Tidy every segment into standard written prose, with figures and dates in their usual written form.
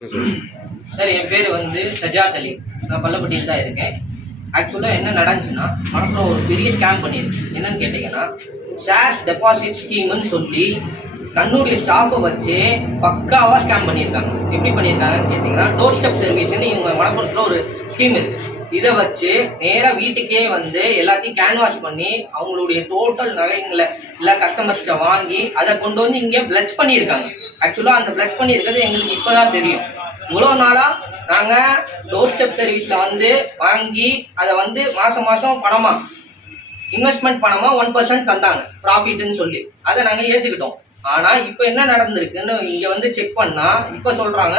Sir என் பேர் வந்து சஜாத் அலி. நான் பள்ளப்பட்டியில் தான் இருக்கேன். ஆக்சுவலாக என்ன நடந்துச்சுன்னா, மணப்புறம் ஒரு பெரிய ஸ்கேம் பண்ணியிருக்கு. என்னன்னு கேட்டிங்கன்னா, ஷேர்ஸ் டெபாசிட் ஸ்கீம்னு சொல்லி தன்னுடைய ஸ்டாஃபை வச்சு பக்காவாக ஸ்கேம் பண்ணியிருக்காங்க. எப்படி பண்ணியிருக்காங்கன்னு கேட்டிங்கன்னா, டோர் ஸ்டெப் சர்வீஸ்ன்னு இவங்க மணப்புறத்தில் ஒரு ஸ்கீம் இருக்குது. இதை வச்சு நேராக வீட்டுக்கே வந்து எல்லாத்தையும் கேன்வாஷ் பண்ணி அவங்களுடைய டோட்டல் நகைங்களை எல்லா கஸ்டமர்ஸ்கிட்ட வாங்கி அதை கொண்டு வந்து இங்கே பிளட்ஜ் பண்ணியிருக்காங்க. ஆக்சுவலாக அந்த பிளட்ஜ் பண்ணியிருக்கிறது எங்களுக்கு இப்போ தான் தெரியும். இவ்வளோ நாளாக நாங்கள் டோர் ஸ்டெப் சர்வீஸில் வந்து வாங்கி அதை வந்து மாதம் பணமாக இன்வெஸ்ட்மெண்ட் பணமாக 1% தந்தாங்க ப்ராஃபிட்னு சொல்லி அதை நாங்கள் ஏற்றுக்கிட்டோம். ஆனால் இப்போ என்ன நடந்திருக்குன்னு இங்கே வந்து செக் பண்ணால் இப்போ சொல்கிறாங்க,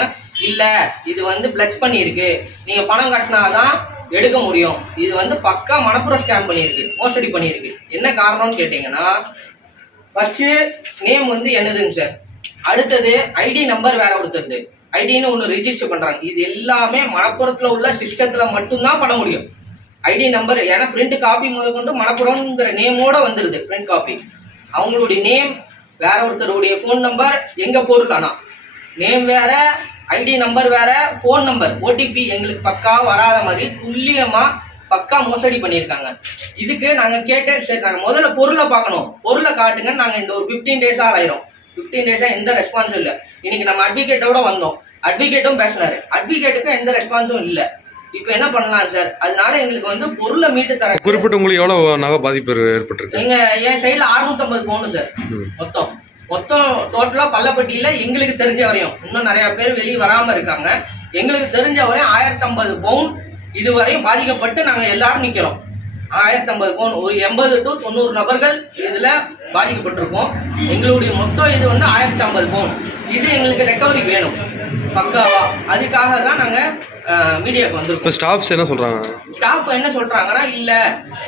இல்லை இது வந்து பிளட்ஜ் பண்ணியிருக்கு, நீங்கள் பணம் கட்டினாதான் எடுக்க முடியும். இது வந்து பக்கா மணப்புறம் ஸ்கேம் பண்ணியிருக்கு, மோசடி பண்ணியிருக்கு. என்ன காரணம்னு கேட்டிங்கன்னா, ஃபர்ஸ்ட் நேம் வந்து என்னதுங்க சார், அடுத்தது ஐடி நம்பர் வேற ஒருத்தருது, ஐடின்னு ஒன்று ரிஜிஸ்டர் பண்ணுறாங்க. இது எல்லாமே மணப்புறத்தில் உள்ள சிஸ்டத்தில் மட்டும்தான் பண்ண முடியும். ஐடி நம்பர் ஏன்னா பிரிண்ட் காப்பி முதல் கொண்டு மணப்புறம்ங்கிற நேமோட வந்துடுது பிரிண்ட் காப்பி. அவங்களுடைய நேம் வேற, ஒருத்தருடைய ஃபோன் நம்பர், எங்கள் பொருள் ஆனால் நேம் வேற, ஐடி நம்பர் வேற, ஃபோன் நம்பர், ஓடிபி எங்களுக்கு பக்கா வராத மாதிரி துல்லியமாக பக்கா மோசடி பண்ணியிருக்காங்க. இதுக்கு நாங்கள் கேட்டு, சரி நாங்கள் முதல்ல பொருளை பார்க்கணும், பொருளை காட்டுங்கன்னு நாங்கள் இந்த ஒரு 15 டேஸாக ஆயிரும். 15 டேஸாக எந்த ரெஸ்பான்ஸும் இல்லை. இன்னைக்கு நம்ம அட்வொகேட்டோட வந்தோம், அட்வொகேட்டும் பேசினாரு, அட்வொகேட்டுக்கும் எந்த ரெஸ்பான்ஸும் இல்லை. இப்போ என்ன பண்ணலாம் சார், அதனால எங்களுக்கு வந்து பொருளை மீட்டு தர. குறிப்பிட்ட உங்களுக்கு எவ்வளோ நகை பாதிப்பு ஏற்பட்டிருக்கு? என் சைடில் 650 பவுன் சார். மொத்தம் டோட்டலாக பள்ளப்பட்டியில் எங்களுக்கு தெரிஞ்ச வரையும், இன்னும் நிறைய பேர் வெளியே வராமல் இருக்காங்க, எங்களுக்கு தெரிஞ்ச வரையும் 1050 பவுன் இதுவரையும் பாதிக்கப்பட்டு நாங்கள் எல்லாரும் நிற்கிறோம். 1050 பவுன், ஒரு 80 to 90 நபர்கள் இதில் பாதிக்கப்பட்டிருக்கோம். எங்களுடைய மொத்தம் இது வந்து 1050 பவுன். இது எங்களுக்கு ரெக்கவரி வேணும் பக்காவா. அதுக்காக தான் நாங்கள் மீடியாவுக்கு வந்திருக்கோம். ஸ்டாஃப்ஸ் என்ன சொல்கிறாங்க? ஸ்டாஃப் என்ன சொல்கிறாங்கன்னா, இல்லை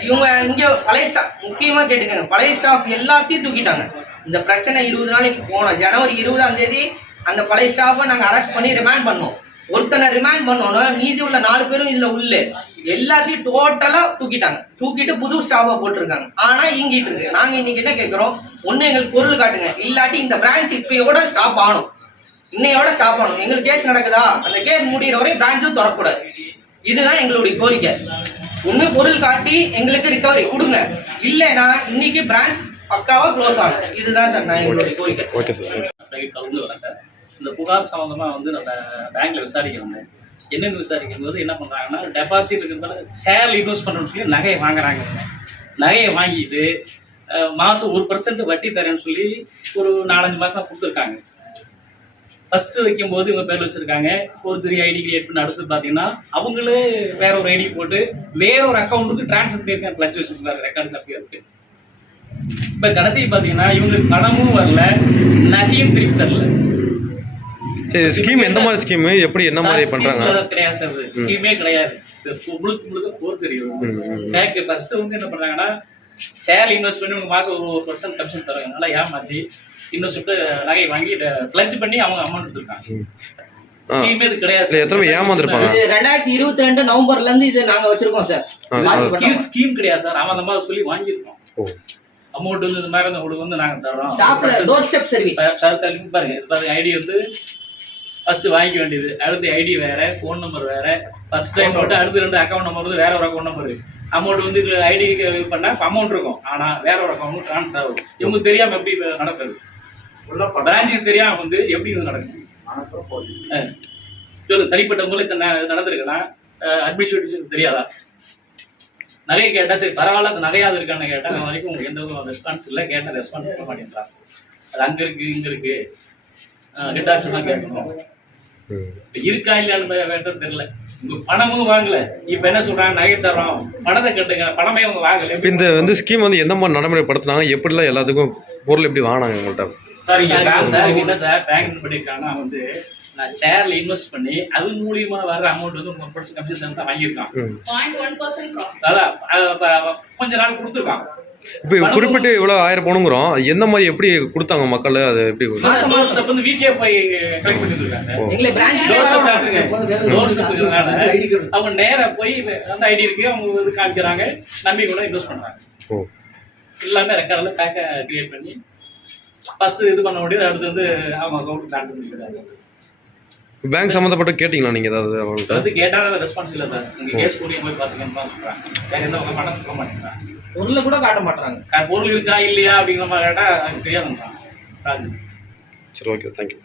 இவங்க இங்கே பழைய ஸ்டாஃப், முக்கியமாக கேட்டுக்கங்க, பழைய ஸ்டாஃப் எல்லாத்தையும் தூக்கிட்டாங்க. இந்த பிரச்சனை 20 நாளைக்கு போனோம், ஜனவரி 20ஆம் தேதி அந்த பழைய ஸ்டாஃபை நாங்கள் அரெஸ்ட் பண்ணி ரிமாண்ட் பண்ணோம். ஒருத்தனை ரிமாண்ட் பண்ணோம், மீதி உள்ள 4 பேரும் இதில் உள்ள எல்லாத்தையும் டோட்டலாக தூக்கிட்டு புது ஸ்டாஃபை போட்டிருக்காங்க. ஆனால் இங்கிட்டு இருக்கு. நாங்கள் இன்னைக்கு என்ன கேட்குறோம், ஒன்று எங்களுக்கு பொருள் காட்டுங்க, இல்லாட்டி இந்த பிரான்ச் இப்போயோட ஸ்டாப் ஆகணும், இன்னையோட ஸ்டாப் ஆகணும். எங்களுக்கு கேஸ் நடக்குதா, அந்த கேஸ் முடிகிற வரை பிரான்ச்சும் திறக்கூடாது. இதுதான் எங்களுடைய கோரிக்கை. ஒன்று பொருள் காட்டி எங்களுக்கு ரிகவரி கொடுங்க, இல்லைன்னா இன்னைக்கு பிரான்ச் பக்காவா க்ளோஸ் ஆகும். இதுதான் சார் நான் எங்களுடைய கோரிக்கை. Okay sir. கலந்து வரேன் சார். இந்த புகார் சம்மந்தமாக வந்து நம்ம பேங்க்ல விசாரிக்க வந்தேன். என்னென்னு விசாரிக்கும் போது என்ன பண்ணுறாங்கன்னா, டெபாசிட் இருக்கிறதால ஷேரில் இன்வெஸ்ட் பண்ணுறோன்னு சொல்லி நகையை வாங்குறாங்க. நகையை வாங்கிட்டு மாதம் 1% வட்டி தரேன்னு சொல்லி ஒரு 4-5 மாதம் கொடுத்துருக்காங்க. ஃபஸ்ட்டு வைக்கும்போது இவங்க பேர் வச்சுருக்காங்க, 43 ஐடி கிரியேட் பண்ணி. அடுத்து பார்த்தீங்கன்னா அவங்களே வேற ஒரு ஐடி போட்டு வேற ஒரு அக்கௌண்ட்டுக்கு ட்ரான்ஸ்ஃபர் பண்ணியிருக்காங்க. பிளட்ஜ் வச்சுருக்காங்க, ரெக்கார்டு காப்பி இருக்குது. இப்போ கடைசி பார்த்தீங்கன்னா இவங்களுக்கு பணமும் வரல, நகையும் திருப்பி தரல. சரி, ஸ்கீம் எந்த மாதிரி ஸ்கீம், எப்படி என்ன மாதிரி பண்ணுறாங்க? கிடையாது சார், ஸ்கீமே கிடையாது. முழுக்க ஃபோர்ஜரி. ஃபர்ஸ்ட் வந்து என்ன பண்ணுறாங்கன்னா, ஷேர் இன்வெஸ்ட் பண்ணி உங்களுக்கு மாதம் ஒரு 1% கமிஷன் தராங்க. நல்லா ஏமாற்றி இன்வெஸ்ட் நகை வாங்கி பிளட்ஜ் பண்ணி அவங்க அமௌண்ட் எடுத்துருக்காங்க. ஸ்கீமே இது கிடையாது. எத்தனை ஏமாந்துருப்பாங்க? 2022 நவம்பர்ல இருந்து இது நாங்க வச்சிருக்கோம் சார். ஸ்கீம் கிடையாது சார், ஆமாதமா சொல்லி வாங்கியிருக்கோம். அமௌண்ட் வந்து இந்த மாதிரி உங்களுக்கு வந்து நாங்கள் தரோம். டோர் ஸ்டெப் சர்வீஸ் பாருங்க, ஐடி வந்து ஃபர்ஸ்ட் வாங்கிக்க வேண்டியது, அடுத்து ஐடி வேற, ஃபோன் நம்பர் வேற, ஃபர்ஸ்ட் டைம் போட்டு அடுத்து 2 அக்கௌண்ட் நம்பர் வந்து வேற ஒரு அக்கௌண்ட் நம்பர். அமௌண்ட் வந்து ஐடிக்கு இது பண்ணா அமௌண்ட் இருக்கும், ஆனா வேற ஒரு அக்கௌண்ட் ட்ரான்ஸ்ஃபர் ஆகும். இவங்க தெரியாம எப்படி நடக்குது, பிரான்ச்சுக்கு தெரியாம வந்து எப்படி இது நடக்குது? தனிப்பட்ட முறையில் நடந்திருக்குன்னா அட்மினிஸ்ட்ரேட்டிவ் தெரியாதா? நகை கேட்டால் சரி பரவாயில்ல, அந்த நகையாவது இருக்கான்னு கேட்டால் அது வரைக்கும் உங்களுக்கு எந்த ரெஸ்பான்ஸ் இல்லை. கேட்டால் ரெஸ்பான்ஸ் பண்ண மாட்டேங்கிறாங்க. அது அங்கே இருக்கு இங்கே இருக்கு, ஹெட் ஆஃபீஸ் தான் கேட்கணும். இருக்கா இல்லையான்னு வேண்டாம் தெரியல. உங்க பணமும் வாங்கல, இப்ப என்ன சொல்றாங்க, நகை தரோம், பணத்தை கட்டுங்க, பணமே அவங்க வாங்கல. இந்த வந்து ஸ்கீம் வந்து எந்த மாதிரி நடைமுறைப்படுத்தினாங்க, எப்படிலாம் எல்லாத்துக்கும் பொருள் எப்படி வாங்கினாங்க உங்கள்கிட்ட? சார் என்ன சார் பேங்க் என்ன பண்ணியிருக்காங்கன்னா வந்து, நான் ஷேர்ல இன்வெஸ்ட் பண்ணி அது மூலியமா வர அமௌண்ட் வந்து 1% கமிஷன் தான் வாங்கியிருக்கான். 0.1% அதான் கொஞ்ச நாள் கொடுத்துருக்கான். இப்போ குறிப்பிட்டு இவ்வளோ 1000 பவுனுங்கிறோம், எந்த மாதிரி எப்படி கொடுத்தாங்க மக்கள்? அது எப்படி வந்து வீட்லயே போய் கலெக்ட் பண்ணிட்டு இருக்காங்க. அவங்க நேரா போய் அந்த ஐடி இருக்கு, அவங்க இது காமிக்கிறாங்க, நம்பி கூட இன்வெஸ்ட் பண்றாங்க. எல்லாமே ரெக்கார்டில் பேக்கை கிரியேட் பண்ணி ஃபர்ஸ்ட் இது பண்ண முடியாது, அடுத்து வந்து அவங்க அக்கௌண்ட் ட்ரான்ஸ்ஃபர் பண்ணிக்கிறாங்க. பேங்க் சம்மந்தப்பட்ட கேட்டிங்களா நீங்கள் ஏதாவது அவங்கள்ட்ட? வந்து கேட்டாலும் ரெஸ்பான்ஸ் இல்லை சார். உங்கள் கேஸ் கூடிய போய் பார்த்துக்கணும் தான் சொல்கிறாங்க. வேறு எந்த பக்கம் பண்ண சொல்ல மாட்டேங்கிறாங்க. பொருளை கூட காட்ட மாட்டாங்க. பொருள் இருக்கா இல்லையா அப்படிங்கிற மாதிரி கேட்டால் எனக்கு தெரியாதுன்றாங்க. சரி, ஓகே, தேங்க்யூ.